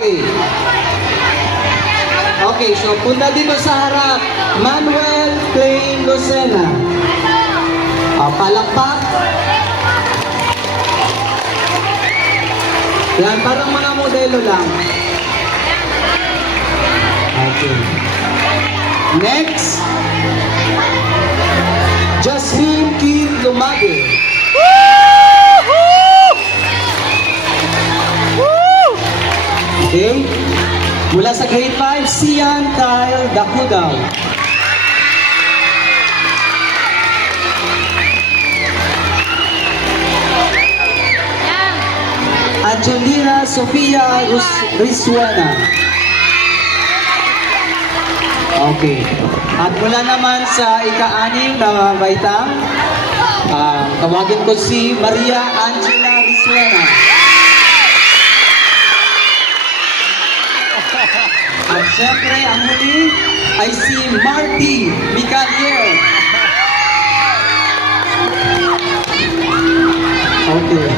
Okay. Okay, so punta dito sa harap. Manuel Plain Lucena. Palakpak. Yan, parang mga modelo lang. Okay. Next. Jasmine Keith Lumage. Okay. Mula sa grade 5, Sian Kyle Dakudaw. Angelina Sofia Risuena. Okay. At mula naman sa ika-anim na baitang, tawagin ko si Maria Angela Risuena. At siyempre, ang huli ay si Marty Micalier. Okay.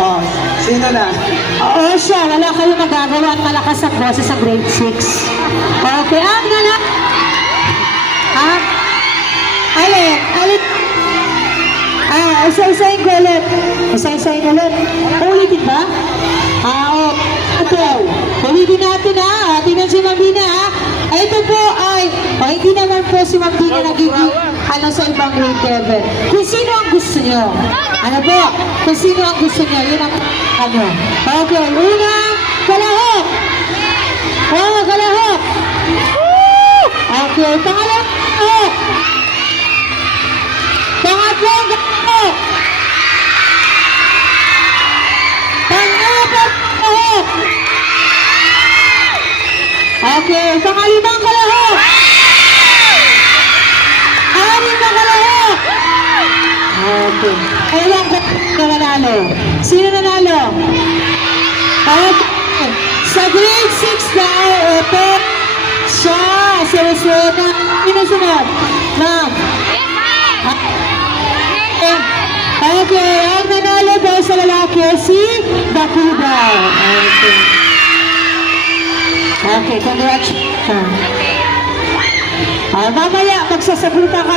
Oh, sino na? Oo siya, wala kayong magagawa at malakas ang boses sa grade 6. Okay, ang gala. Ha? Alin? Isa-isahin ko ulit. Isa-isahin ulit. Ulitin ba? Oo. Ito. Ulitin natin ha. Tingnan si Mambina ha. Ito po ay, hindi naman po si Mambina nagiging sa ibang grade level. Kung sino ang gusto nyo. Ano po? Kung sino ang gusto nyo. Yun ang Okay. Una, kalahok. Oo, kalahok. Okay. Pangalawang kalahok. Pangatlong kalahok. Pang-apat kalahok. Okay. Pangalimang kalahok. Anim na kalahok. Okay. Ewan ko na nanalo. Sino nanalo? Okay. Sa grade 6 na, ito siya, si Rosena. Sino sunod? Ma'am. Okay. Ang nanalo po sa lalaki, si Dakudaw. Okay. Okay, congratulations. Mamaya, magsasagutan kami.